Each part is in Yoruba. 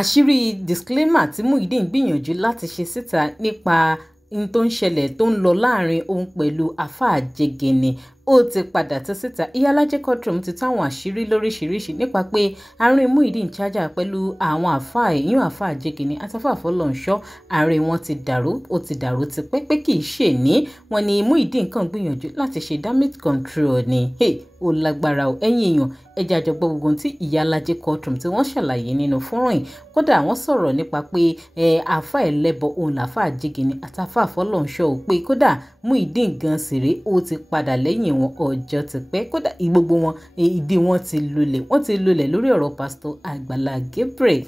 àṣírí disclaimer tí Muyideen gbìyànjú láti ṣe síta nípa ohun tó ń ṣẹlẹ̀ tó ń lọ láàrin òun pẹ̀lú Alfa Jegene ó ti padà tẹ́ síta. Iyalaje Quadri ti táwọn àṣírí lóríṣiríṣi nípa pé àárín Muyideen chájà pẹ̀lú àwọn àfáà ìyún Alfa Jegene àti Alfa Fọlọ́runṣọ́ àárín wọn ti dàrú ti pẹ́ pé kì í ṣe ní wọn ni Muyideen kàn gbìyànjú láti ṣe damage control ni. Ó lágbára o ẹ̀yin èèyàn ẹja àjọgbọ́ gbogbo tí Iyalaje Quadri tí wọ́n ṣàlàyé nínú fọ́nrán yìí. Kódà wọ́n sọ̀rọ̀ nípa pé àfà ẹlẹ́bọ òun làfà Jegene àti Alfa Fọlọ́runṣọ́ ò pé kódà Muyideen gan sèré ó ti padà lẹ́yìn wọn ọjọ́ ti pẹ́. Kódà gbogbo wọn ìdí wọn ti lulẹ̀ lórí ọ̀rọ̀ pásítọ̀ Àgbàlá Gabriel.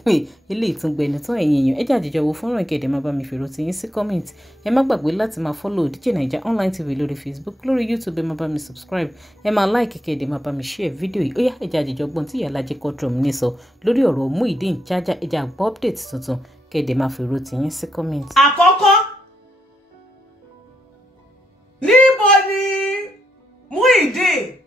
Ilé ìtúngbẹ̀ni tán ẹ̀yin èèyàn ẹja àjọjọ wo fọ́nrán ìkẹ́dẹ̀ máa bá mi fèrò tí yín sí comment. Ẹ má gbàgbé láti máa follow DJ Naija Online TV lórí Facebook, lórí YouTube ẹ má bá mi subscribe, ẹ máa like ìkẹ́dẹ̀ máa bá mi share fídíò yìí. Ó yá ẹja àjọjọ gbọ́n tí Iyalaje Quadri ní sọ lórí ọ̀rọ̀ Muyideen chájà ẹja gbọ́ update tuntun kẹ́dẹ̀ máa fèrò tí yín sí comment. Àkọ́kọ́ níbo ni Muyideen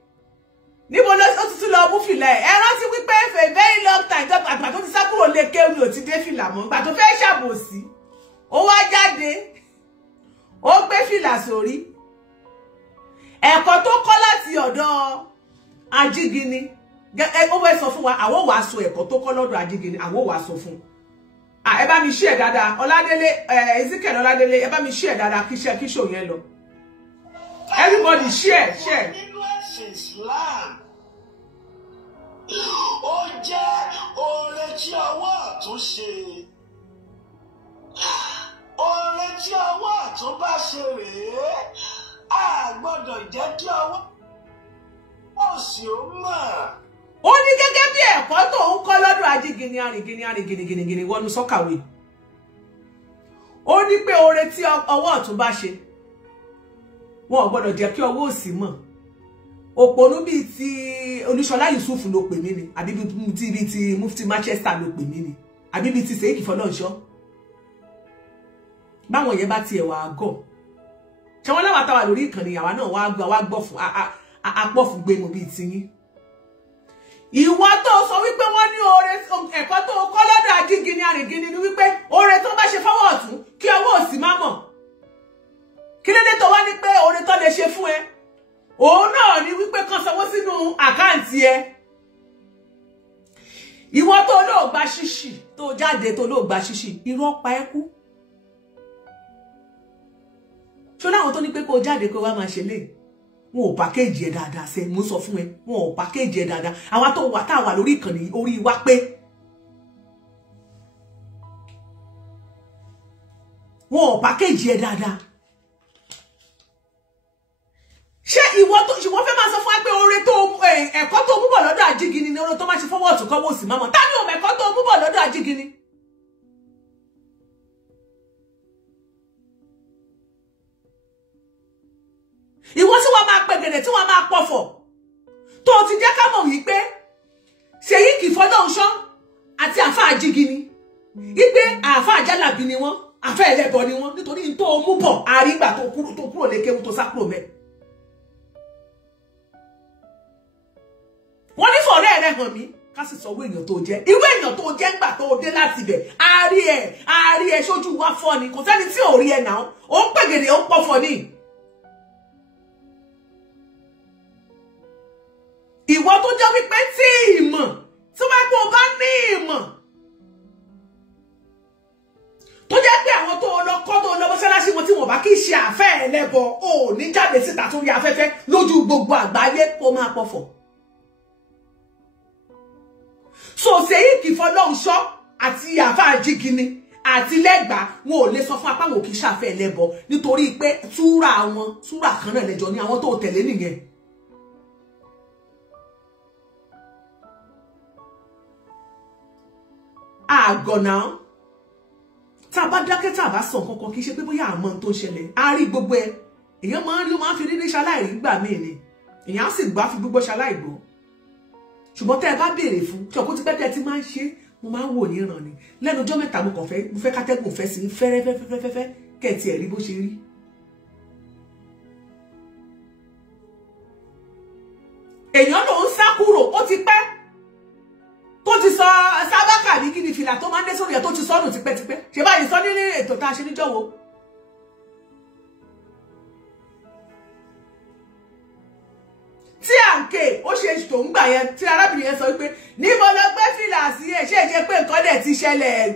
níbo ló tún lọ mú fìlà ẹ rántí wípé for a very long time àgbà tó ti sá kúrò lè kéwù ní ò ti dé fìlà mọ́ ìgbà tó fẹ́ ṣàbòsí ó wá jáde ó gbé fìlà sórí ẹ̀kọ́ tó kọ́ láti ọ̀dọ̀ Ajígini ó wẹ́ sọ fún wa àwọn wàá sọ ẹ̀kọ́ tó kọ́ lọ́dọ̀ Ajígini àwọn wàá sọ fún ẹ bá mi share dáadáa Ọládélé Ezekiel Ọládélé ẹ bá mi share dáadáa kí show yẹn lọ. Everybody share. Nínú ẹ̀sìn Islam, ó jẹ́ oore tí ọwọ́ ọ̀tún ṣe. Oore tí ọwọ́ ọ̀tún bá ṣe rèé, a gbọ́dọ̀ jẹ́ kí ọwọ́ òsì ó mọ̀. Ó ní gẹ́gẹ́ bí ẹ̀kọ́ tó ń kọ́ lọ́dọ̀ Ajígini arìngìnì wọnú sọ́kàwé. Ó ní pé oore tí ọwọ́ ọ̀tún bá ṣe wọn ò gbọ́dọ̀ jẹ́ kí ọwọ́ òsì mọ̀. Òpònú bíi ti Olúṣọlá Yusuf ló pè mí ni àbí bíi ti Mufti Manchester ló pè mí ni àbí bíi ti Sheikh Fọlọ́runṣọ́. Báwọn yẹn bá tiẹ̀ wà gọ̀ ṣé wọ́n láwàá táwa lórí ìkànnì àwa náà wá gbọ́ fún apọ̀ fún gbé mu bíi tiyín. Ìwọ tó sọ wípé wọ́n ní oore ẹ̀kọ́ tó kọ́ lọ́dọ̀ Ajígini arìngìnì ni wípé oore tó bá ṣe fọwọ́ ọ̀tún kí ọwọ́ òsì má mọ̀. Kí ló dé tó wá ní pé oore tó lè ṣe fún ẹ òun náà ni wípé kán sanwó sínú àkáǹtì ẹ. Ìwọ tó lóò gba ṣíṣì tó jáde tó lóò gba ṣíṣì irọ́ pa ẹ́ kú. Ṣó láwọn tó ní pé kó jáde kó wá máa ṣe lé wọn ò pàkéjì ẹ dáadáa ṣe mú sọ fún ẹ wọn ò pàkéjì ẹ dáadáa àwa tó wà táwà lórí ìkànnì orí wa pé wọn ò pàkéjì ẹ dáadáa. Ṣé ìwọ fẹ́ máa sọ fún wa pé oore tó ẹ̀kọ́ tó mú bọ̀ lọ́dọ̀ Ajígini ni oore tó máa ṣe fọwọ́ ọ̀tún kọ́wọ́ òsì máa mọ̀ ta ni ò mẹ́kọ́ tó mú bọ̀ lọ́dọ̀ Ajígini. Ìwọ tí wọ́n máa pẹ̀gẹ̀dẹ̀ tí wọ́n máa pọ̀fọ̀ tó ti jẹ́ ká mọ̀ wípé Sheikh Fọlọ́runṣọ́ àti Alfa Ajígini wípé àfà àjálàbí ni wọ́n àfà ẹlẹ́bọ ni wọ́n nítorí tó mú bọ̀ àrígbà tó kúrò lékéwu tó sá kúrò mẹ́. Wọ́n ní fọ̀rẹ́ rẹ̀ hàn mí ká sì sọ èèyàn tó jẹ́ irú èèyàn tó jẹ́ ńgbà tó dé láti bẹ̀ àárí ẹ̀ sójú wa fọ́ ni kò sẹ́ni tí ò rí ẹ̀ náà ó ń pẹ̀gẹ̀dẹ̀ ó pọ̀ fọ́ ni. Ìwọ tó jẹ́ wípé tí ìmọ̀ tí wọ́n pé o bá ní ìmọ̀ tó jẹ́ pé àwọn tó lọ kọ́ tó lọ mọ́sálásí wọn tí wọ́n bá kí ṣe àfẹ́ ẹlẹ́bọ ò ní jáde síta tó rí afẹ́fẹ́ lójú gbogbo àgbáyé kó máa pọ̀fọ̀. So Sheikh Fọlọ́runṣọ́ àti Alfa Ajígini àti Lẹ́gbàá wọn ò lè sọ fún apá wọn kì í ṣàfẹ́ ẹlẹ́bọ nítorí pé súrà kan náà lẹ́jọ́ ní àwọn tó tẹ̀lé nìyẹn. Àgọ̀nà tá bá dákẹ́ tá bá sọ kankan kì í ṣe pé bóyá àmọ́ tó ṣẹlẹ̀ a rí gbogbo ẹ èèyàn máa ń rí ó máa ń fi rírí ṣaláìrí gbà míì ni èèyàn á sì gbà fi gbogbo ṣaláìgbọ́ ṣùgbọ́n tẹ́ ẹ bá béèrè fún ṣọ̀kú tí pẹ́pẹ́ tí máa ń ṣe mo máa ń wò ní ìràn ni lẹ́nu ọjọ́ mẹ́ta mo fẹ́ kátẹ́gùn fẹ́ sí fẹ́rẹ́fẹ́fẹ́fẹ́ kẹ́ẹ̀tì ẹ̀ rí bó ṣe rí. èèyàn lòún sá kúrò ó ti pẹ́ tó ti sọ sábàkà ní kí ni fìlà fìlà tó máa ń dé sórí ẹ̀ tó ti sọnù tipẹ́tipẹ́ ṣe báyìí sọ ní ètò tá a ṣe níjọ́ wo. tí à ń ké ó ṣe tó ń gbà yẹn tí arábìnrin yẹn sọ wípé níbo ló gbé fìlà sí ẹ̀ ṣe é ṣe pé nǹkan dẹ̀ ti ṣẹlẹ̀.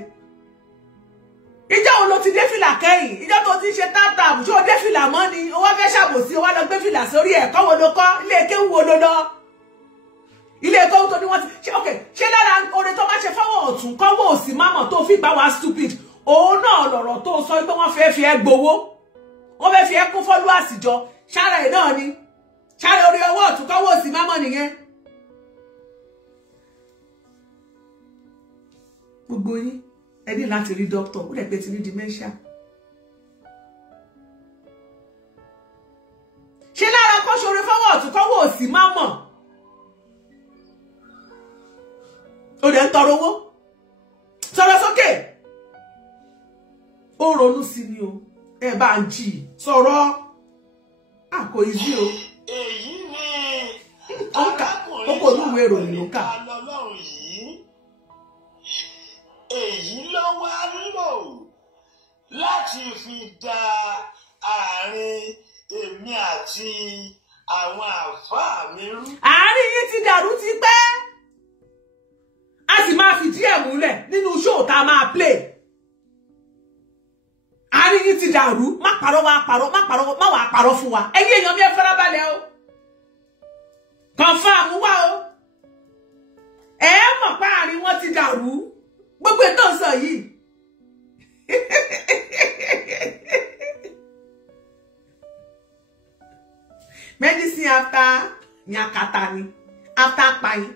ìjọ wo ló ti dé fìlà kẹ́yìn ìjọ tó ti ṣe tap-tap ṣé o dé fìlà mọ́ ni o wá fẹ́ ṣàbòsí o wá lọ gbé fìlà sórí ẹ̀kọ́ wo ló kọ́ ilé kéwú wo ló lọ ilé ẹ̀kọ́ tó ní wọ́n ti ṣe ok ṣé lára oore tó bá ṣe fọwọ́ ọ̀tún kọ́wọ́ òsì mámọ̀ tó fi gbà wá stupid òun náà lọ̀rọ̀ tó sọ pé wọ́n fẹ́ fi ẹ́ gbowó wọ́n fẹ́ fi ẹ́ kún followers jọ ṣára ẹ̀ náà ni ṣára orí ọwọ́ ọ̀tún kọ́wọ́ òsì mámọ̀ nìyẹn. gbogbo yín ẹ ní láti rí dókítà ó lè pé ti ní dementia. ṣé lára kọ́ ṣoore fọwọ́ ọ̀tún kọ́wọ́ òsì mámọ̀ ó dẹ̀ ń tọrọ owó sọ̀rọ̀ sókè ó ronú sí ni o ẹ bá ń jì sọ̀rọ̀ kò yí sí o. èyí ni arákùnrin kò ní ìwé ìròyìn ló kà. èyí ló wá lò láti fi da àárín èmi àti àwọn àfáà mi rú. àárín yín ti dàrú ti pẹ́ a sì máa fi díẹ̀ múlẹ̀ nínú ṣóò tá a máa play. àárín yín ti dàrú má parọ́ má wàá parọ́ fún wa ẹ̀yin èèyàn mi ẹ farabalẹ̀ o confirm wá o ẹ mọ̀ pé àárín wọn ti dàrú gbogbo ètò sọ yìí. medicine after nyakata ni after pain.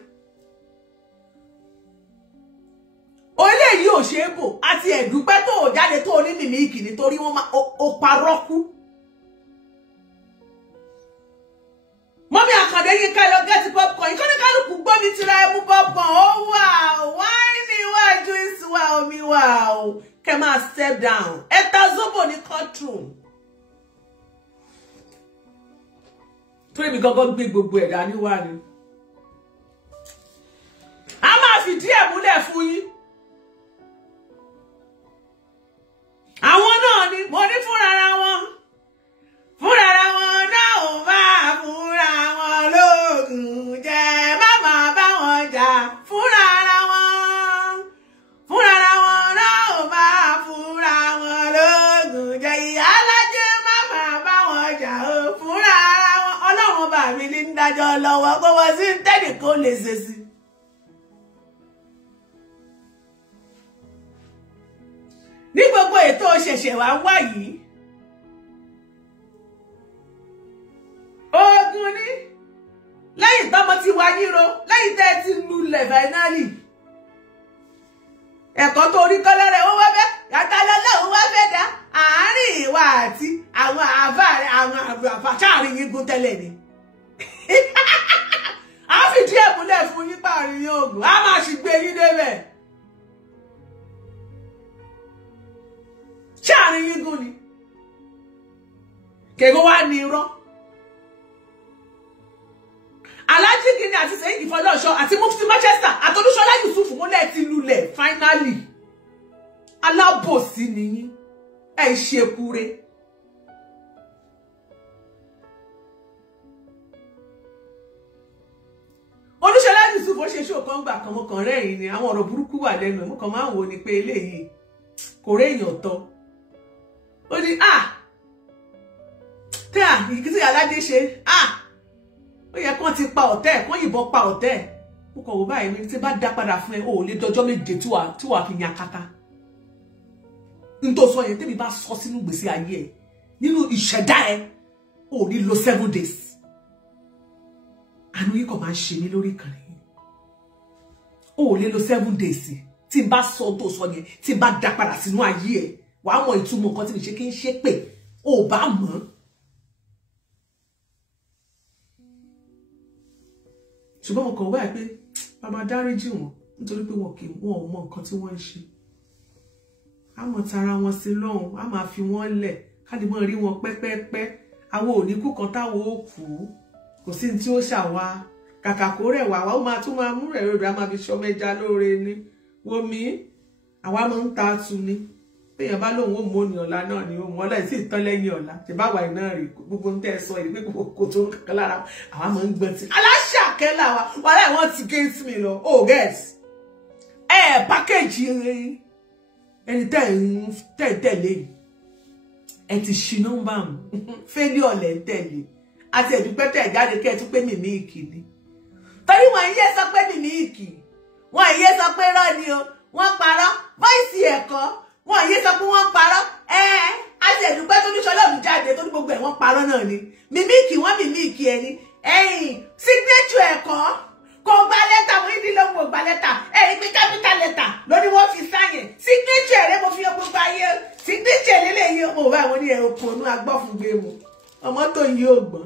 Olé yìí ò ṣe é bò àti ẹ̀dúpẹ́ tó jáde tó ní mímíkì nítorí wọ́n máa ó parọ́ kú. Mọ́mí Àkàndé yín ká lọ gẹ́tì popcorn ìkọ́ni kálukú gbọ́ mi tira ẹmu popcorn ó wà wáìnì iwájú ìsúwà omi wà ó kẹ́ máa step down ẹ̀ta zobo ní courtroom. Torí mi gángan gbé gbogbo ẹ̀dá níwá ni. A máa fìdí ẹ̀ múlẹ̀ fún yín. Àwọn náà ni mo ní fúnra wọn náà ò bá fúnra wọn lóògùn jẹ má máa bá wọn jà fúnra wọn náà ò bá fúnra wọn lóògùn jẹ ìyá alájẹ má máa bá wọn jà ó fúnra wọn Ọlọ́run bá mi ní dájọ́ lọ́wọ́ kó wọ́n sí tẹ́nì kó lè ṣe sí. Ní gbogbo ètò ṣẹ̀ṣẹ̀ wá wá yìí ogun ní lẹ́yìn tọ́mọ ti wá yíro lẹ́yìn tẹ́ ti lulẹ̀ fáínálì ẹ̀kọ́ tó rí kọ́lẹ́rẹ́ ó wá bẹ́ yàtàlọ́lọ́ ó wá bẹ́ dá àárín ìwà àti àwọn àfáàrẹ àwọn àfàṣàrin yín gún tẹ́lẹ̀ ni a fìdí ẹ̀ múlẹ̀ fún yín pààrin yín ogun a máa sì gbé yín débẹ̀. Ṣáàrin yín gún ni kèkó wá ní irọ́ Alhaji Gini àti Saheed Fọlọ́ṣọ́ àti Mufti Manchester àtọ́lúṣọlá Yusuf múlẹ̀ ti lulẹ̀ finally alábòsí nìyí ẹ̀ ṣe kúre. Olúṣọlá Yusuf ó ṣe ṣó kan gbà kan mo kàn rẹ́rìn ni àwọn ọ̀rọ̀ burúkú wà lẹ́nu ẹ̀ mo kàn máa ń wò ni pé eléyìí kò réèyàn tán. Ó ní tí ìkísí aládé ṣe ó yẹ kán ti pa ọ̀tẹ̀ kán yìnbọn pa ọ̀tẹ̀ mo kàn wò báyìí ní tí bá dá padà fún ẹ o ò lè dọjọ́ méje tí wàá fi yan kata n tó sọ yẹn tẹ́mi bá sọ sínú gbèsè ayé ẹ nínú ìṣẹ̀dá ẹ o ò ní lo 7 days àánú yìí kàn máa ń ṣe mí lórí ìkànnì yìí o ò lè lo 7 days tí n bá sọ tó sọ yẹn tí n bá dá padà sínú ayé ẹ wàá mọ ìtumọ̀ nǹkan tí mi ṣe kí n ṣe pé o bá mọ̀. Ṣùgbọ́n mo kàn wáyé pé bàbá dáríjì wọn nítorí pé wọn ò mọ nǹkan tí wọ́n ń ṣe. A mọ̀ tara wọn sí lọ́hùn, a máa fi wọ́n lẹ̀ káàdì mọ́ rí wọn pẹ́pẹ́pẹ́. Àwọn ò ní kú kan táwọn ó kú. Kò sí ní tí ó ṣàwá. Kàkà kó rẹ̀ wá, ó máa tún máa mú rẹ̀ rẹ̀ a máa fi ṣọmẹja lóore ni. Wòmí àwa máa ń ta tu ni èèyàn bá lóun ó mú ní ọ̀la náà ni ó mú ọ̀la sì tán lẹ́yìn ọ̀la ṣe bá wà iná rí gbogbo ń tẹ́ sọ èyí pé kò tó kankan lára àwa máa ń gbọ́n tí aláṣàkẹ́ làwa wà láì wọ́n ti gate mi lọ oh guys package ẹni tẹ̀lé ẹ ti ṣí nọ́mbà mu failure lẹ́ ń tẹ̀lé àti ẹ̀dúpẹ́ tẹ̀ jáde kẹ́ ẹ tún pé mímí ìkíni torí wọ́n yé sọ pé mímí ìkì wọ́n yé sọ pé rọ́ ni o wọ́n parọ́ bọ́ìsì ẹ̀kọ́ wọ́n yé sọ pé wọ́n parọ́ àti ẹ̀dúpẹ́ tó ní sọlọ́ọ̀mù jáde tó ní gbogbo ẹ̀ wọ́n parọ́ náà ni mímí ìkì wọ́n mímí ìkì ẹni signature ẹ̀kọ́ kò gba lẹ́tà mo ní lóhùn ò gba lẹ́tà pé capital letter lórí wọ́n fi sáyẹn signature rẹ̀ mo fi hàn gbogbo ayé signature lélẹ́yìn mo bá wọn ní ẹ̀rọ kùnú agbọ́fùngbé mu ọmọ tó yí ò gbọ́n.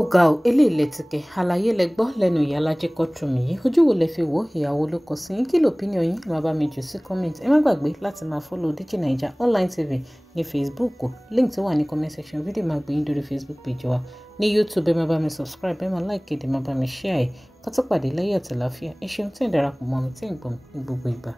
ó ga ọ eléyìí lẹ́tìkẹ́ àlàyé lẹ gbọ́ lẹ́nu Ìyá Lájẹ Quadri yìí ojú wo lẹ fi wò ìyàwó ló kọ sí kí lópinion yín máa bá mi jù sí comment ẹ má gbàgbé láti máa follow DigiNaija online tv ní Facebook link tó wà ní comment section fídíò máa gbé yín dórí Facebook page wa ní YouTube ẹ má bá mi subscribe ẹ má like ẹ má bá mi share ẹ ká tó pàdé lẹ́yìn àtàláfíà ẹ ṣeun tí ẹ darapọ̀ mọ́ mi tí ẹ gbọ́ mi ní gbogbo ìgbà.